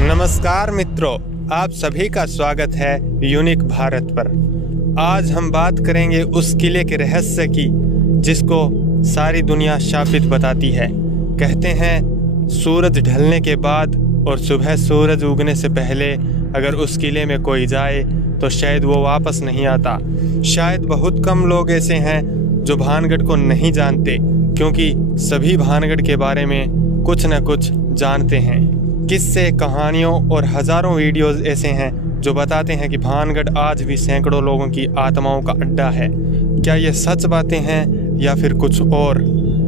नमस्कार मित्रों, आप सभी का स्वागत है यूनिक भारत पर। आज हम बात करेंगे उस किले के रहस्य की जिसको सारी दुनिया शापित बताती है। कहते हैं सूरज ढलने के बाद और सुबह सूरज उगने से पहले अगर उस किले में कोई जाए तो शायद वो वापस नहीं आता। शायद बहुत कम लोग ऐसे हैं जो भानगढ़ को नहीं जानते, क्योंकि सभी भानगढ़ के बारे में कुछ न कुछ जानते हैं। किस्से, कहानियों और हजारों वीडियोस ऐसे हैं जो बताते हैं कि भानगढ़ आज भी सैकड़ों लोगों की आत्माओं का अड्डा है। क्या ये सच बातें हैं या फिर कुछ और,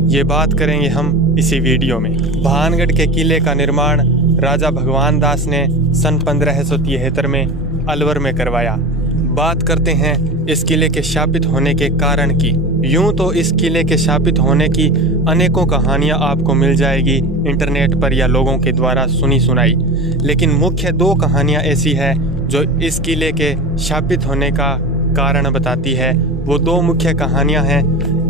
ये बात करेंगे हम इसी वीडियो में। भानगढ़ के किले का निर्माण राजा भगवान दास ने सन 1573 में अलवर में करवाया। बात करते हैं इस किले के शापित होने के कारण की। यूं तो इस किले के शापित होने की अनेकों कहानियां आपको मिल जाएगी इंटरनेट पर या लोगों के द्वारा सुनी सुनाई, लेकिन मुख्य दो कहानियां ऐसी है जो इस किले के शापित होने का कारण बताती है। वो दो मुख्य कहानियां हैं,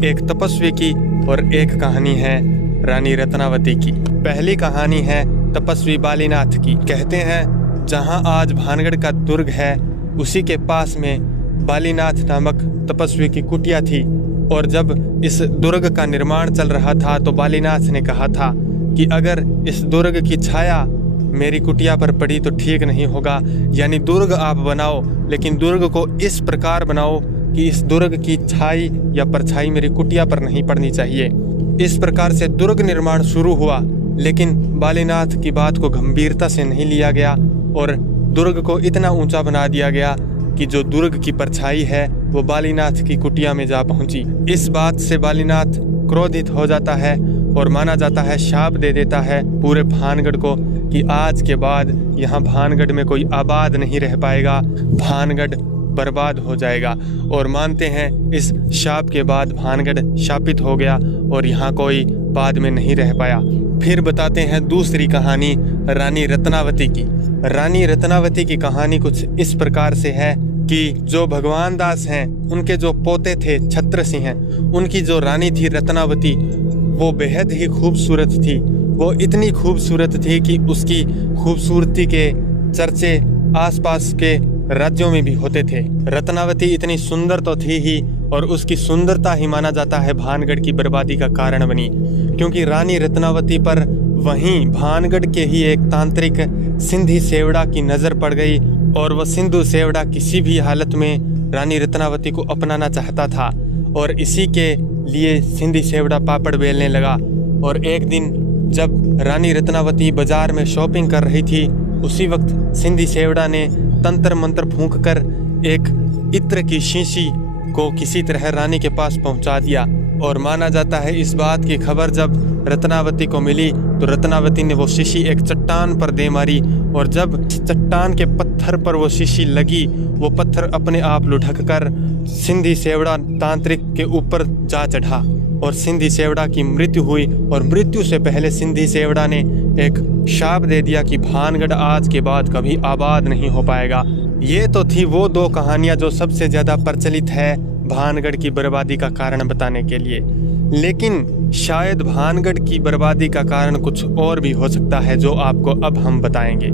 एक तपस्वी की और एक कहानी है रानी रत्नावती की। पहली कहानी है तपस्वी बालीनाथ की। कहते हैं जहां आज भानगढ़ का दुर्ग है उसी के पास में बालीनाथ नामक तपस्वी की कुटिया थी, और जब इस दुर्ग का निर्माण चल रहा था तो बालीनाथ ने कहा था कि अगर इस दुर्ग की छाया मेरी कुटिया पर पड़ी तो ठीक नहीं होगा। यानी दुर्ग आप बनाओ, लेकिन दुर्ग को इस प्रकार बनाओ कि इस दुर्ग की छाई या परछाई मेरी कुटिया पर नहीं पड़नी चाहिए। इस प्रकार से दुर्ग निर्माण शुरू हुआ, लेकिन बालीनाथ की बात को गंभीरता से नहीं लिया गया और दुर्ग को इतना ऊंचा बना दिया गया कि जो दुर्ग की परछाई है वो बालीनाथ की कुटिया में जा पहुंची। इस बात से बालीनाथ क्रोधित हो जाता है और माना जाता है शाप दे देता है पूरे भानगढ़ को कि आज के बाद यहाँ भानगढ़ में कोई आबाद नहीं रह पाएगा, भानगढ़ बर्बाद हो जाएगा। और मानते हैं इस शाप के बाद भानगढ़ शापित हो गया और यहाँ कोई बाद में नहीं रह पाया। फिर बताते हैं दूसरी कहानी रानी रत्नावती की। रानी रत्नावती की कहानी कुछ इस प्रकार से है कि जो भगवान दास हैं उनके जो पोते थे छत्र सिंह हैं, उनकी जो रानी थी रत्नावती वो बेहद ही खूबसूरत थी। वो इतनी खूबसूरत थी कि उसकी खूबसूरती के चर्चे आसपास के राज्यों में भी होते थे। रत्नावती इतनी सुंदर तो थी ही, और उसकी सुंदरता ही माना जाता है भानगढ़ की बर्बादी का कारण बनी, क्योंकि रानी रत्नावती पर वहीं भानगढ़ के ही एक तांत्रिक सिंधी सेवड़ा की नज़र पड़ गई, और वह सिंधु सेवड़ा किसी भी हालत में रानी रत्नावती को अपनाना चाहता था, और इसी के लिए सिंधी सेवड़ा पापड़ बेलने लगा। और एक दिन जब रानी रत्नावती बाजार में शॉपिंग कर रही थी, उसी वक्त सिंधी सेवड़ा ने तंत्र मंत्र फूंक कर एक इत्र की शीशी को किसी तरह रानी के पास पहुंचा दिया। और माना जाता है इस बात की खबर जब रत्नावती को मिली तो रत्नावती ने वो शीशी एक चट्टान पर दे मारी, और जब चट्टान के पत्थर पर वो शीशी लगी वो पत्थर अपने आप लुढ़क कर सिंधी सेवड़ा तांत्रिक के ऊपर जा चढ़ा और सिंधी सेवड़ा की मृत्यु हुई। और मृत्यु से पहले सिंधी सेवड़ा ने एक शाप दे दिया कि भानगढ़ आज के बाद कभी आबाद नहीं हो पाएगा। ये तो थी वो दो कहानियां जो सबसे ज़्यादा प्रचलित है भानगढ़ की बर्बादी का कारण बताने के लिए, लेकिन शायद भानगढ़ की बर्बादी का कारण कुछ और भी हो सकता है जो आपको अब हम बताएंगे।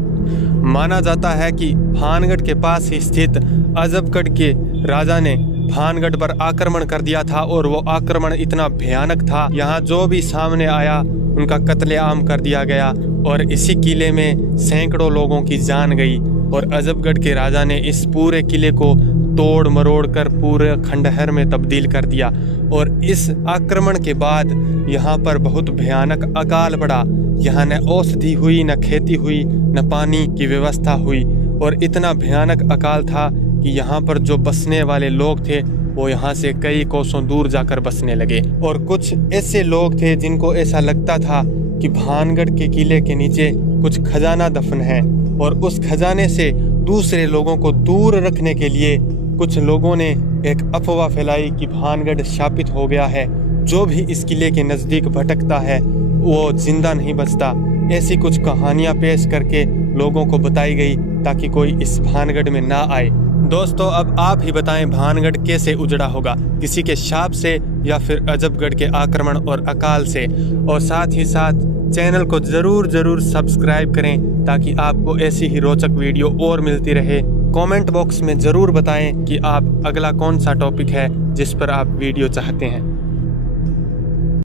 माना जाता है कि भानगढ़ के पास ही स्थित अजबगढ़ के राजा ने भानगढ़ पर आक्रमण कर दिया था, और वो आक्रमण इतना भयानक था यहाँ जो भी सामने आया उनका कत्लेआम कर दिया गया, और इसी किले में सैकड़ों लोगों की जान गई। और अजबगढ़ के राजा ने इस पूरे किले को तोड़ मरोड़ कर पूरे खंडहर में तब्दील कर दिया, और इस आक्रमण के बाद यहाँ पर बहुत भयानक अकाल पड़ा। यहाँ न औषधि हुई, न खेती हुई, न पानी की व्यवस्था हुई, और इतना भयानक अकाल था कि यहाँ पर जो बसने वाले लोग थे वो यहाँ से कई कोसों दूर जाकर बसने लगे। और कुछ ऐसे लोग थे जिनको ऐसा लगता था कि भानगढ़ के किले के नीचे कुछ खजाना दफन है, और उस खजाने से दूसरे लोगों को दूर रखने के लिए कुछ लोगों ने एक अफवाह फैलाई कि भानगढ़ शापित हो गया है, जो भी इस किले के नज़दीक भटकता है वो जिंदा नहीं बचता। ऐसी कुछ कहानियां पेश करके लोगों को बताई गई ताकि कोई इस भानगढ़ में ना आए। दोस्तों अब आप ही बताएं भानगढ़ कैसे उजड़ा होगा, किसी के शाप से या फिर अजबगढ़ के आक्रमण और अकाल से। और साथ ही साथ चैनल को ज़रूर सब्सक्राइब करें ताकि आपको ऐसी ही रोचक वीडियो और मिलती रहे। कमेंट बॉक्स में ज़रूर बताएं कि आप अगला कौन सा टॉपिक है जिस पर आप वीडियो चाहते हैं।